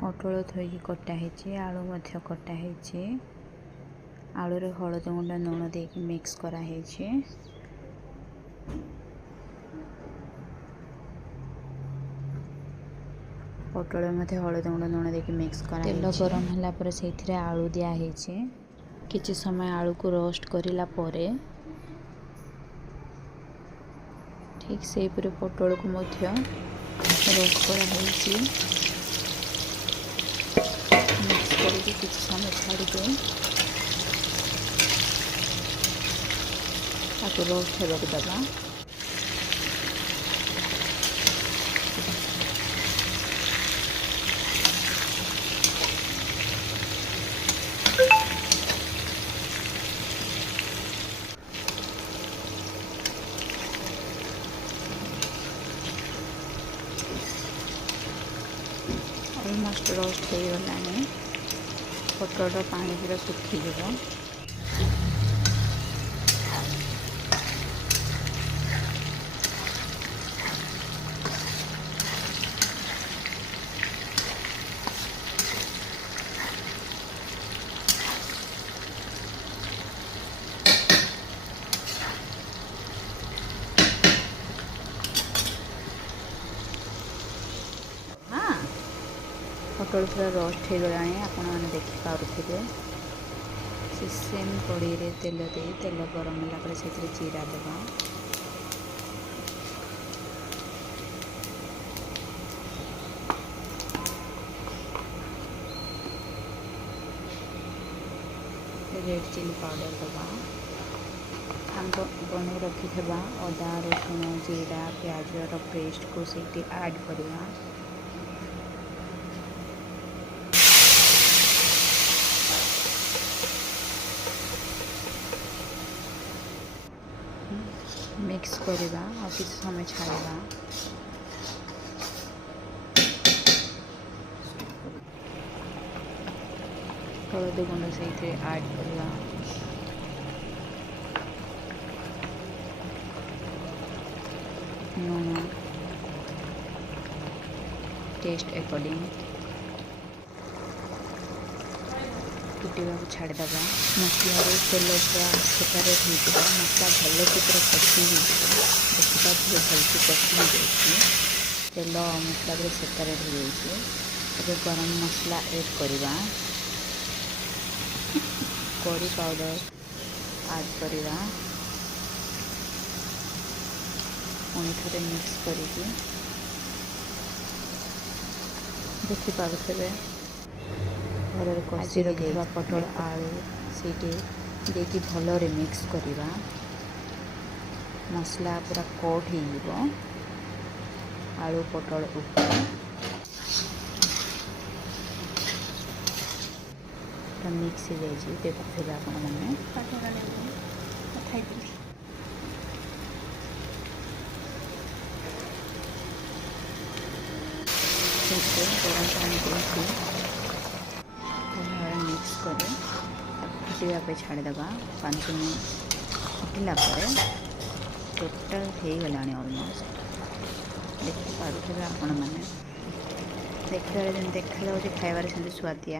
पटल थोड़ी कटाही आलू मध्य कटाही आलू हलद गुंड लुण दे मिक्स कराही पटल हलद गुंड लुण दे मिक्स कर तेल गरम होला पर से आलू दिखाई किछि समय आलू को रोस्ट करिला परे ठीक से पटल को मध्य रोस्ट कराही मिक्स करके किछि समय छाड़ी दे ताको रोस्ट होगा दबा ऑलमोस्ट रोस्ट हो गलानी पटल पानी पूरा सुखी जीव पटल पूरा रोस्ट हो गला आपण मैंने देखिपे सेम कढ़ी रे तेल दे तेल गरम होला से जीरा देवा रेड चिली पाउडर देवा हम बन रखी अदा रसुण जीरा प्याज पेस्ट को सीटी ऐड करवा मिक्स करवा और किसी समय छाड़वा हलदी गुंड से ऐड करवा लुण टेस्ट अकॉर्डिंग फुटा छाड़ीद मसला तेल पूरा सेपरेट हो मसला भल से पूरा कषि देखिए भल से कषि हो जाए तेल मसला पूरा सेपरेट हो जाए गरम मसला ऐड करवा कढ़ी पाउडर ऐड करवा पुणी थे मिक्स करके देखिपे घर कषि रखा पटल आलू से देखिए भल मिक्स करवा मसला पूरा कोट हो आलू पटल ऊपर मिक्स हो जाए देखुए आपण मैंने गरम पानी मिक्स कर फुटा छाड़ीदे 5 मिनट फुटला टोटाल हो गला ऑलमोस्ट देखिए आपण मैंने देखा देखा खाइबार से स्वादिया।